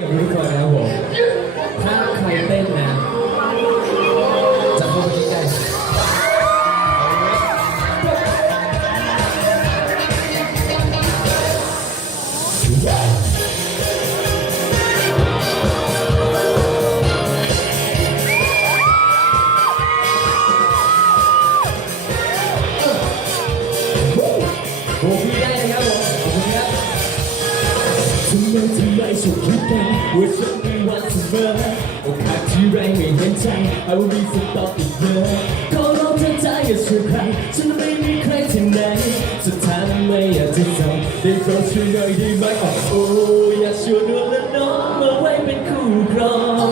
กับทุกคนนะครับผมถ้าใครเต้นนะจะเข้าไปใกล้ๆโอ้พี่ได้นะครับผมขอบคุณครับ ทำไมทำไมฉันคิดกันว่าฉันมีวันเสมอโอกาสที่ไรไม่เห็นใจเอามีสต็อกอีกเลยขอร้องเธอใจอย่าช่วยใครฉันไม่มีใครที่ไหนสุดท้ายไม่อยากจะทำได้โปรดช่วยหน่อยได้ไหมโอ้อยากชวนนวลและน้องมาไว้เป็นคู่ครอง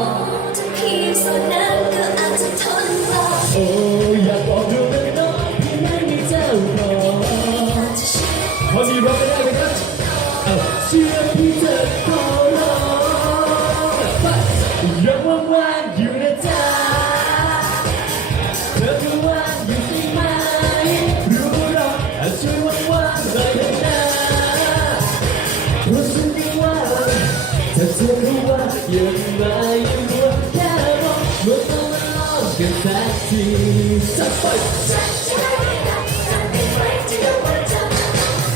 จะเพียงส่วนนั้นก็อาจจะทนรอโอ้อยากบอกนวลและน้องพี่ไม่มีเจ้าของอาจจะเชื่อพอดีร้องไม่ได้ไหมครับเอ้าเชื่อพี่เธอขอร้องไป ยังว่างๆอยู่นะจ๊ะเธอก็ว่างอยู่ใช่ไหมรู้หรอกอะช่วยว่างๆเลยนะเพราะฉันยังว่างถ้าเธอก็ว่ายังมายังรัวแค่รอเมื่อต้องมาลองกันสักทีจะไปจะจะได้รักจะได้ไว้จะได้ว่าจะ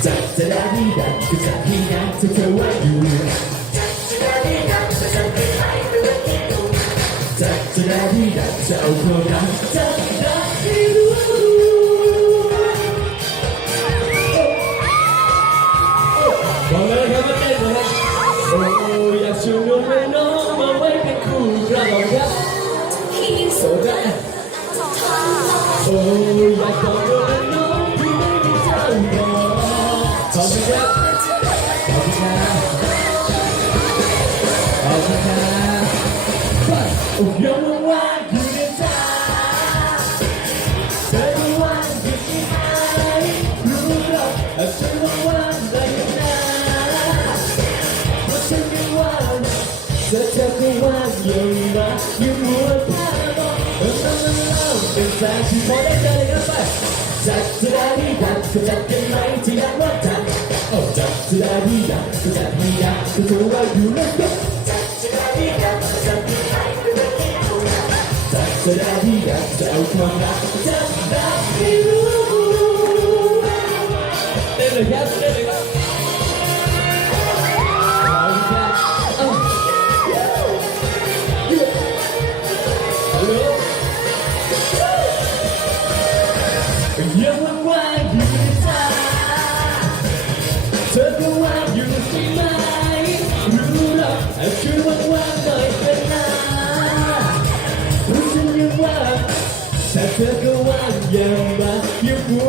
จะจะได้ดีดังก็จะให้นะถ้าเธอว่าอยู่ จะจะได้ที่ดักจะเอาความรักจะได้ให้รู้บอกเลยครับว่าเต้นนะครับโอ้อยากชวนน้องและน้องมาไว้เป็นคู่ครองครับเพียงส่วนนั้นก็อาโอ้อยากบอกน้องและน้องที่ไม่มีเจ้าของขอบคุณครับขอบคุณครับขอบคุณครับไป แต่เธอก็ว่างยังมาอยู่หัวแค่บอกเออมันมันเล่าเป็นแฟนที่พอได้เจอกันไปจัดจะได้ดีดักก็จัดกันไหมที่นัดว่าจัดโอ้จัดจะได้ดีดักก็จัดให้ยากก็เธอว่าอยู่แล้วก็จะได้รักจะได้ไว้เรื่องที่ดูจัดจะได้ดีดักจะเอาความรักจะได้ให้รู้เต้นเลยครับ ยครับยังว่างๆอยู่ในใจเธอก็ว่างอยู่ใช่ไหมรู้หรอกแต่ช่วยว่างๆหน่อยเป็นนะเพราะฉันยังว่างแต่เธอก็ว่างยังมาอยู่หัว